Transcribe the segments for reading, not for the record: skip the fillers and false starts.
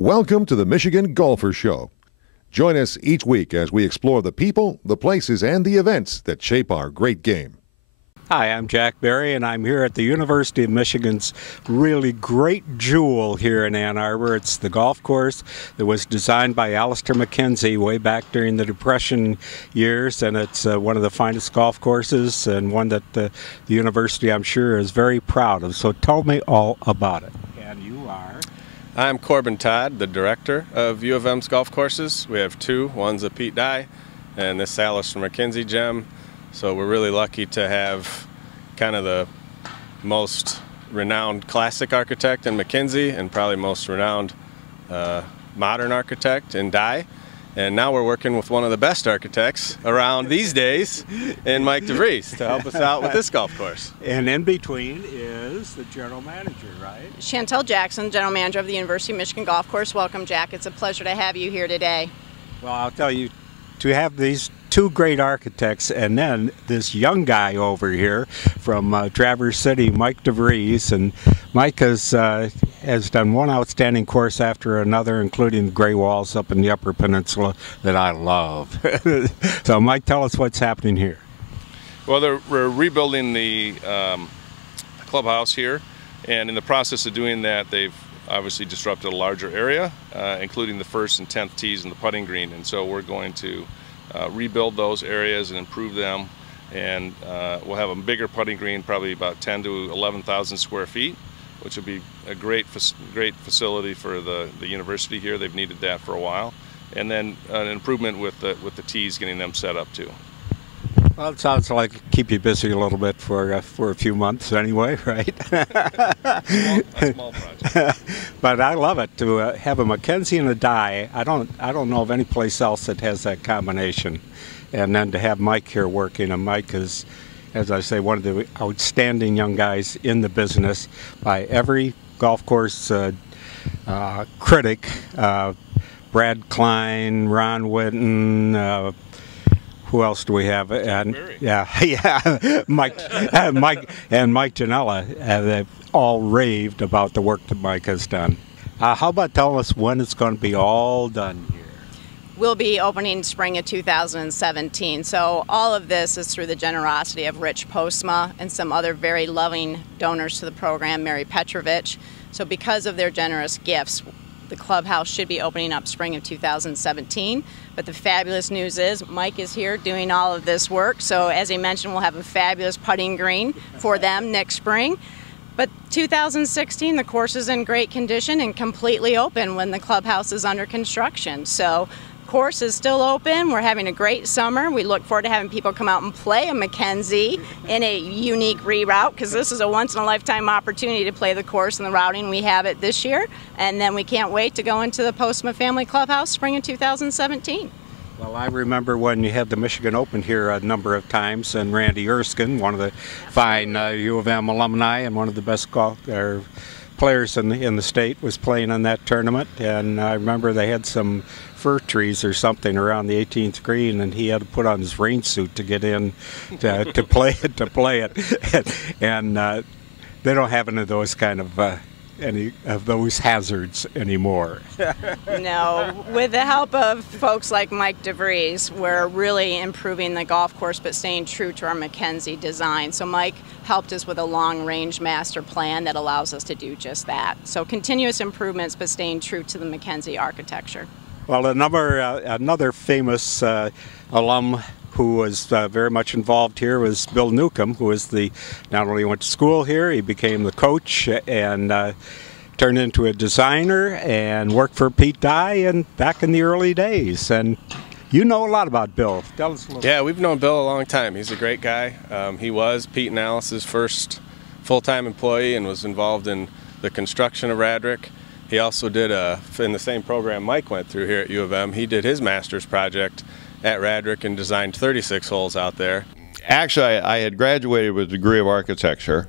Welcome to the Michigan Golfer Show. Join us each week as we explore the people, the places, and the events that shape our great game. Hi, I'm Jack Berry, and I'm here at the University of Michigan's really great jewel here in Ann Arbor. It's the golf course that was designed by Alister MacKenzie way back during the Depression years, and it's one of the finest golf courses and one that the university, I'm sure, is very proud of. So tell me all about it. And you are? I'm Corbin Todd, the director of U of M's golf courses. We have two. One's a Pete Dye, and this Alister MacKenzie gem. So we're really lucky to have kind of the most renowned classic architect in MacKenzie and probably most renowned modern architect in Dye. And now we're working with one of the best architects around these days in Mike DeVries to help us out with this golf course. And in between is the general manager, right? Chantel Jackson, general manager of the University of Michigan Golf Course. Welcome, Jack. It's a pleasure to have you here today. Well, I'll tell you, to have these two great architects and then this young guy over here from Traverse City, Mike DeVries, and Mike has done one outstanding course after another, including the Gray Walls up in the Upper Peninsula that I love. So Mike, tell us what's happening here. Well, we're rebuilding the clubhouse here, and in the process of doing that, they've obviously disrupted a larger area, including the 1st and 10th tees and the putting green, and so we're going to rebuild those areas and improve them, and we'll have a bigger putting green, probably about 10 to 11,000 square feet, which will be a great facility for the university here. They've needed that for a while, and then an improvement with the tees, getting them set up too. Well, it sounds like keep you busy a little bit for a few months anyway, right? A small project. But I love it to have a MacKenzie and a Dye. I don't know of any place else that has that combination. And then to have Mike here working, and Mike is, as I say, one of the outstanding young guys in the business by every golf course critic. Brad Klein, Ron Whitten, who else do we have? And yeah, Mike and Mike Janella. They've all raved about the work that Mike has done. How about telling us when it's going to be all done here? We'll be opening spring of 2017. So all of this is through the generosity of Rich Postma and some other very loving donors to the program, Mary Petrovich. So because of their generous gifts, the clubhouse should be opening up spring of 2017. But the fabulous news is Mike is here doing all of this work. So as he mentioned, we'll have a fabulous putting green for them next spring. But 2016, the course is in great condition and completely open when the clubhouse is under construction. So course is still open. We're having a great summer. We look forward to having people come out and play a MacKenzie in a unique reroute, because this is a once-in-a-lifetime opportunity to play the course and the routing. We have it this year, and then we can't wait to go into the Postma Family Clubhouse spring of 2017. Well, I remember when you had the Michigan Open here a number of times, and Randy Erskine, one of the fine U of M alumni and one of the best players in the state, was playing in that tournament. And I remember they had some fir trees or something around the 18th green, and he had to put on his rain suit to get in to play it. And they don't have any of those hazards anymore. No, with the help of folks like Mike DeVries, we're really improving the golf course but staying true to our MacKenzie design. So Mike helped us with a long-range master plan that allows us to do just that. So continuous improvements but staying true to the MacKenzie architecture. Well, another famous alum who was very much involved here was Bill Newcomb, who was not only went to school here, he became the coach and turned into a designer and worked for Pete Dye and back in the early days. And you know a lot about Bill. Tell us a little. Yeah, we've known Bill a long time. He's a great guy. He was Pete and Alice's first full-time employee and was involved in the construction of Radrick. He also did, in the same program Mike went through here at U of M, he did his master's project at Radrick and designed 36 holes out there. Actually, I had graduated with a degree of architecture,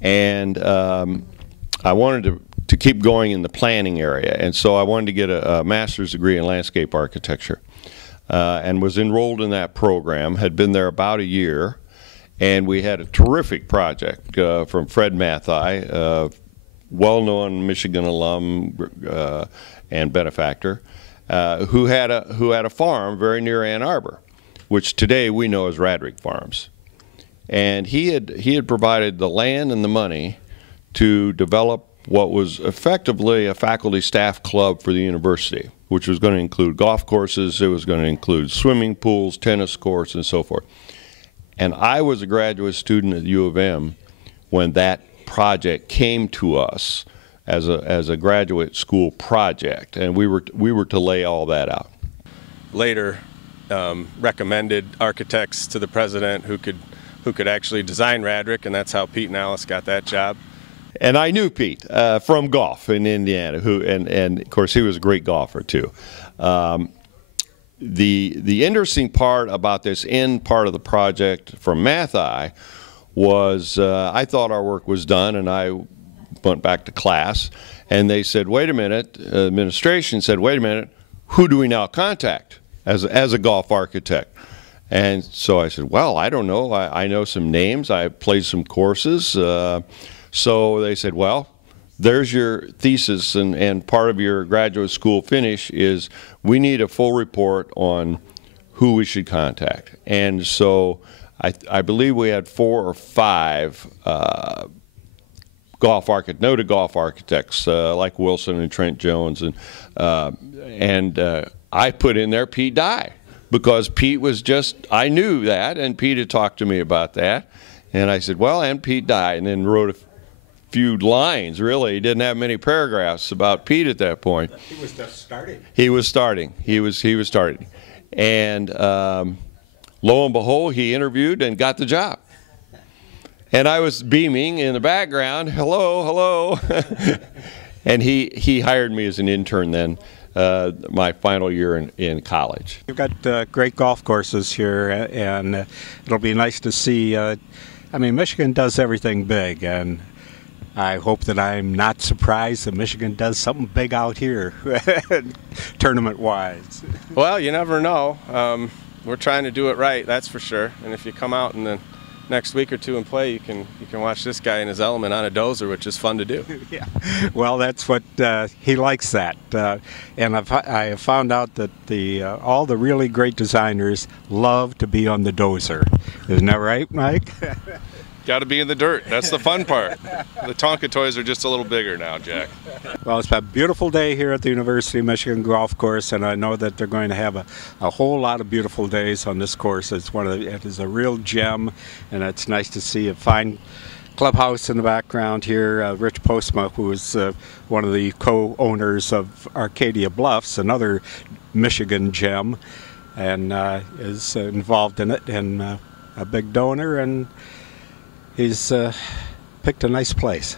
and I wanted to keep going in the planning area, and so I wanted to get a master's degree in landscape architecture, and was enrolled in that program, had been there about a year, and we had a terrific project from Fred Mathai, well-known Michigan alum and benefactor, who had a farm very near Ann Arbor, which today we know as Radrick Farms. And he had provided the land and the money to develop what was effectively a faculty staff club for the university, which was going to include golf courses, it was going to include swimming pools, tennis courts, and so forth. And I was a graduate student at U of M when that project came to us as a graduate school project, and we were to lay all that out. Later, recommended architects to the president who could actually design Radrick, and that's how Pete and Alice got that job. And I knew Pete from golf in Indiana, and of course he was a great golfer too. The interesting part about this end part of the project from Math I was I thought our work was done, and I went back to class, and they said, wait a minute, administration said, wait a minute, who do we now contact as a golf architect? And so I said, well, I don't know. I know some names. I played some courses. So they said, well, there's your thesis, and part of your graduate school finish is we need a full report on who we should contact. And so I believe we had 4 or 5 noted golf architects like Wilson and Trent Jones, and I put in there Pete Dye, because Pete was I knew that, and Pete had talked to me about that, and I said, well, and Pete Dye, and then wrote a few lines, really. He didn't have many paragraphs about Pete at that point. He was just starting. He was starting. He was starting. And lo and behold, he interviewed and got the job. And I was beaming in the background, hello, hello. And he hired me as an intern then, my final year in college. You've got great golf courses here, and it'll be nice to see. I mean, Michigan does everything big, and I hope that I'm not surprised that Michigan does something big out here, tournament-wise. Well, you never know. We're trying to do it right, that's for sure. And if you come out in the next week or two and play, you can watch this guy in his element on a dozer, which is fun to do. Yeah, well, that's what he likes that, and I have found out that all the really great designers love to be on the dozer. Isn't that right, Mike? Got to be in the dirt. That's the fun part. The Tonka toys are just a little bigger now, Jack. Well, it's a beautiful day here at the University of Michigan Golf Course, and I know that they're going to have a whole lot of beautiful days on this course. It is a real gem, and it's nice to see a fine clubhouse in the background here. Rich Postma, who is one of the co-owners of Arcadia Bluffs, another Michigan gem, and is involved in it, and a big donor, and he's picked a nice place.